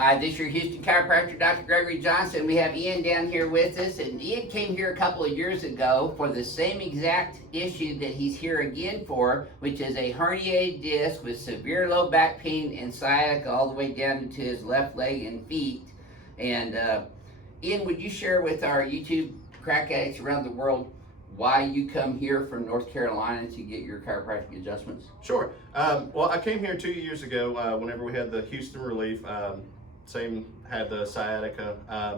This is your Houston chiropractor, Dr. Gregory Johnson. We have Ian down here with us, and Ian came here a couple of years ago for the same exact issue that he's here again for, which is a herniated disc with severe low back pain and sciatica all the way down into his left leg and feet. And Ian, would you share with our YouTube crack addicts around the world why you come here from North Carolina to get your chiropractic adjustments? Sure. Well, I came here 2 years ago whenever we had the Houston Relief. Had the sciatica.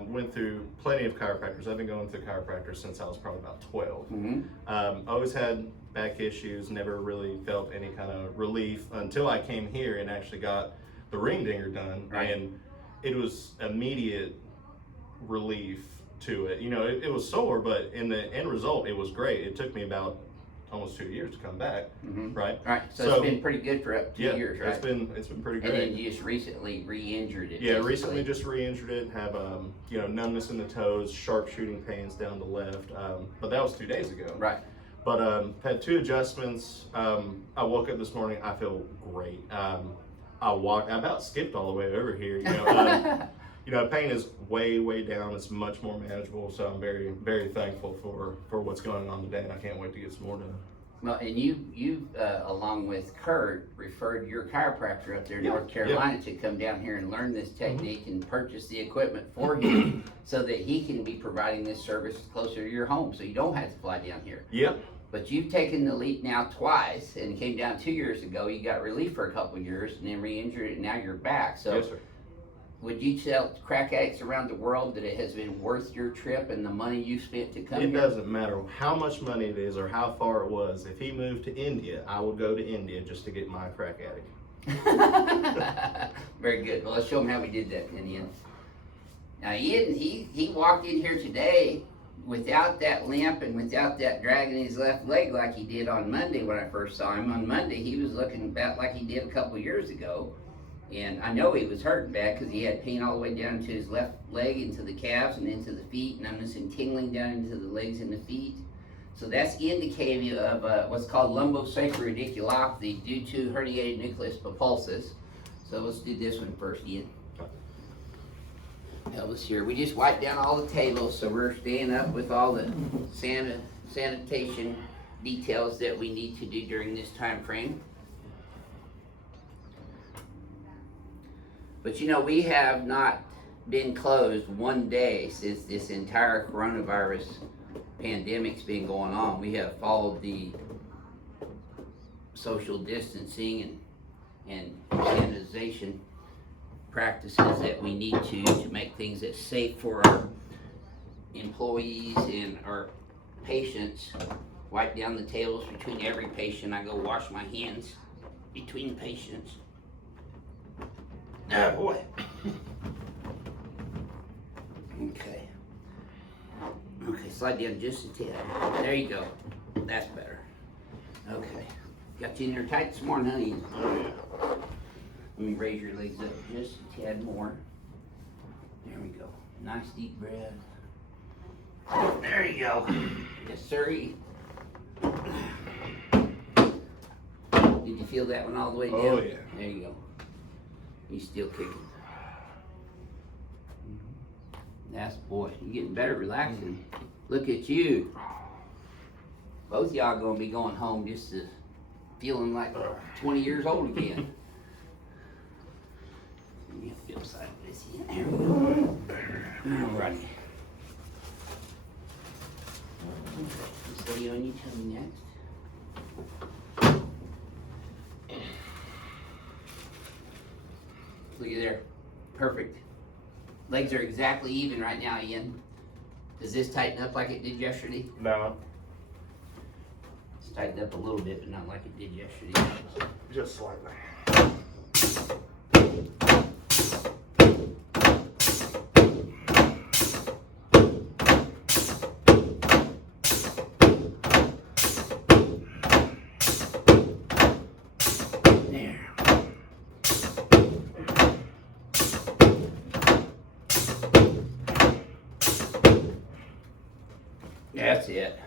Went through plenty of chiropractors. I've been going through chiropractors since I was probably about 12. Always had back issues, never really felt any kind of relief until I came here and actually got the ring dinger done. Right. And it was immediate relief to it. You know, it was sore, but in the end result, it was great. It took me about almost 2 years to come back, right? Right. So it's been pretty good for up to 2 years, right? it's been pretty great. And then you just recently re-injured it. Yeah, basically. recently just re-injured it. Have numbness in the toes, sharp shooting pains down the left. But that was 2 days ago. Right. But had 2 adjustments. I woke up this morning. I feel great. I about skipped all the way over here. You know, pain is way down. It's much more manageable. So I'm very thankful for what's going on today, and I can't wait to get some more done. Well, and you along with Kurt, referred your chiropractor up there in North Carolina to come down here and learn this technique and purchase the equipment for him so that he can be providing this service closer to your home, so you don't have to fly down here. Yep. But you've taken the leap now twice, and came down 2 years ago. You got relief for a couple of years, and then re-injured it, and now you're back. So. Yes, sir. Would you tell crack addicts around the world that it has been worth your trip and the money you spent to come here? It doesn't matter how much money it is or how far it was. If he moved to India, I would go to India just to get my crack addict. Very good. Well, let's show him how we did that then, Ian. Now, Ian, he walked in here today without that limp and without that drag in his left leg like he did on Monday when I first saw him. On Monday, he was looking about like he did a couple of years ago. And I know he was hurting bad because he had pain all the way down into his left leg, into the calves, and into the feet, numbness and tingling down into the legs and the feet. So that's indicative of what's called lumbosacral radiculopathy due to herniated nucleus pulposus. So let's do this one first, Ian. Help us here. We just wiped down all the tables, so we're staying up with all the sanitation details that we need to do during this time frame. But you know, we have not been closed one day since this entire coronavirus pandemic's been going on. We have followed the social distancing and sanitization practices that we need to make things as safe for our employees and our patients. Wipe down the tables between every patient. I go wash my hands between patients. Oh boy. Okay. Okay, slide down just a tad. There you go. That's better. Okay. Got you in there tight this morning, honey. Oh, yeah. Let me raise your legs up just a tad more. There we go. Nice deep breath. There you go. Yes, sirree. Did you feel that one all the way down? Oh, yeah. There you go. He's still kicking. That's, boy, you're getting better relaxing. Look at you. Both of y'all gonna be going home just to feeling like 20 years old again. Let me flip side of this here. There we go. Alrighty. Steady on you, tell me next. Look at there. Perfect. Legs are exactly even right now, Ian. Does this tighten up like it did yesterday? No. It's tightened up a little bit, but not like it did yesterday. Just slightly. That's it.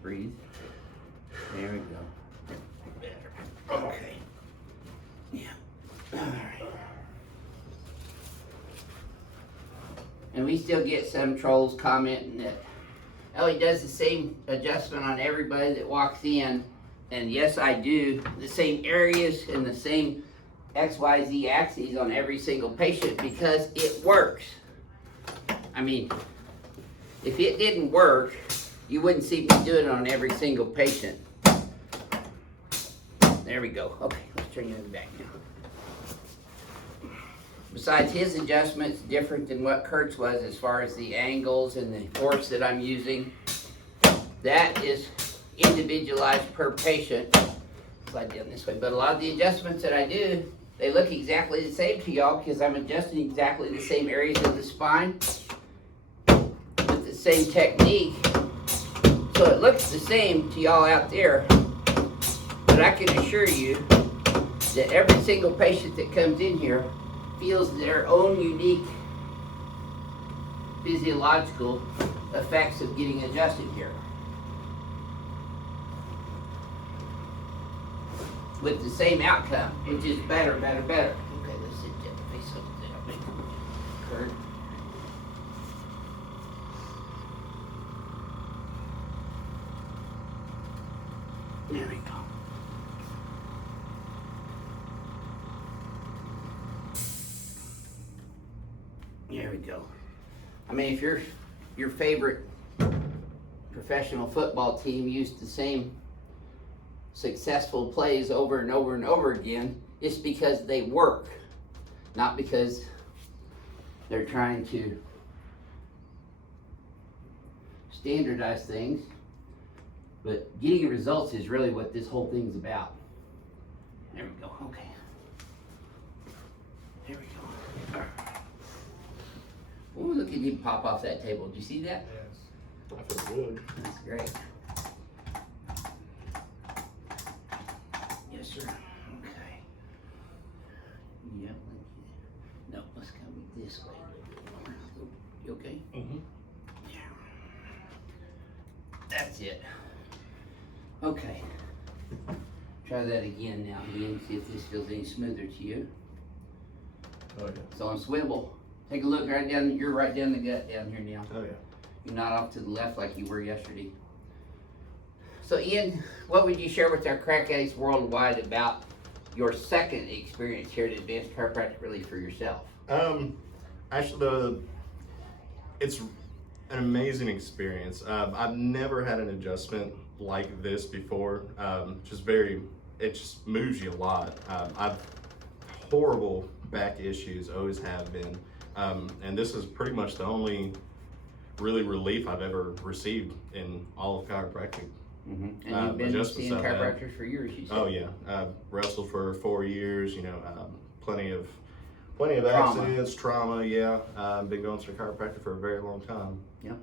Breathe. There we go. Okay. Yeah. All right. And we still get some trolls commenting that, oh, he does the same adjustment on everybody that walks in. And yes, I do the same areas and the same XYZ axes on every single patient because it works. I mean, if it didn't work, you wouldn't see me doing it on every single patient. There we go. Okay, let's turn you back now. Besides, his adjustment's different than what Kurt's was as far as the angles and the force that I'm using. That is individualized per patient. Slide down this way. But a lot of the adjustments that I do, they look exactly the same to y'all because I'm adjusting exactly the same areas of the spine with the same technique. So it looks the same to y'all out there, but I can assure you that every single patient that comes in here feels their own unique physiological effects of getting adjusted here. With the same outcome, which is better, better, better. Okay, let's sit down, face up there. Kurt. There we go. There we go. I mean, if your favorite professional football team used the same successful plays over and over and over again, it's because they work, not because they're trying to standardize things. But getting results is really what this whole thing's about. There we go. Okay. There we go. Oh, look at you pop off that table. Did you see that? Yes. I feel good. That's great. Yes, sir. Okay. Yep. No, let's come this way. You okay? Mm-hmm. Yeah. That's it. Okay. Try that again now. Again, see if this feels any smoother to you. Oh, yeah. It's on swivel. Take a look right down. You're right down the gut down here now. Oh, yeah. You're not off to the left like you were yesterday. So Ian, what would you share with our crack addicts worldwide about your second experience here at Advanced Chiropractic Relief for yourself? Actually, it's an amazing experience. I've never had an adjustment like this before. It just moves you a lot. I've horrible back issues, always have been. And this is pretty much the only really relief I've ever received in all of chiropractic. Mm-hmm. And you've been seeing chiropractors for years, you said? Oh yeah, I've wrestled for 4 years. Plenty of accidents, trauma. Yeah, I've been going through chiropractic for a very long time. Yep.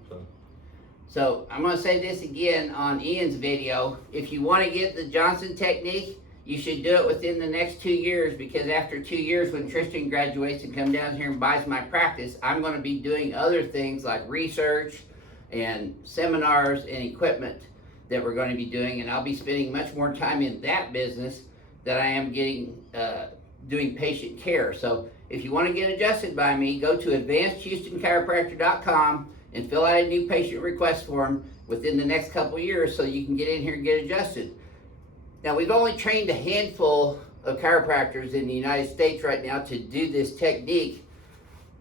So I'm going to say this again on Ian's video. If you want to get the Johnson technique, you should do it within the next 2 years, because after 2 years, when Tristan graduates and comes down here and buys my practice, I'm going to be doing other things like research and seminars and equipment that we're going to be doing, and I'll be spending much more time in that business than I am doing patient care. So if you want to get adjusted by me, go to advancedhoustonchiropractor.com and fill out a new patient request form within the next couple of years so you can get in here and get adjusted. Now, we've only trained a handful of chiropractors in the United States right now to do this technique.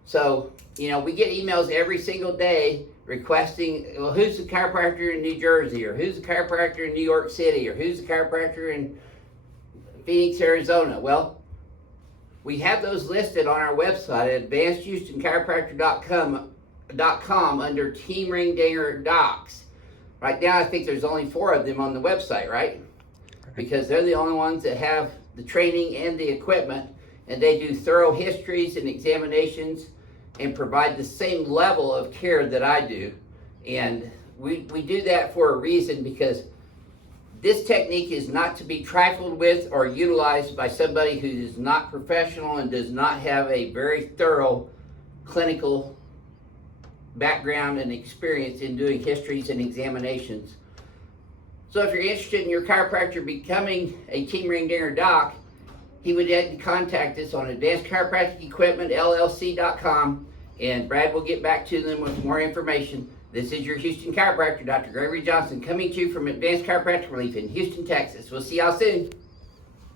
So, we get emails every single day requesting, well, who's the chiropractor in New Jersey, or who's the chiropractor in New York City, or who's the chiropractor in Phoenix, Arizona? Well, we have those listed on our website at advancedhoustonchiropractor.com under Team Ringdinger Docs. Right now, I think there's only 4 of them on the website, right? Because they're the only ones that have the training and the equipment, and they do thorough histories and examinations and provide the same level of care that I do. And we do that for a reason, because this technique is not to be trifled with or utilized by somebody who is not professional and does not have a very thorough clinical background and experience in doing histories and examinations. So if you're interested in your chiropractor becoming a Team Ringdinger doc, he would contact us on advancedchiropracticequipmentllc.com, and Brad will get back to them with more information. This is your Houston chiropractor, Dr. Gregory Johnson, coming to you from Advanced Chiropractic Relief in Houston, Texas. We'll see y'all soon.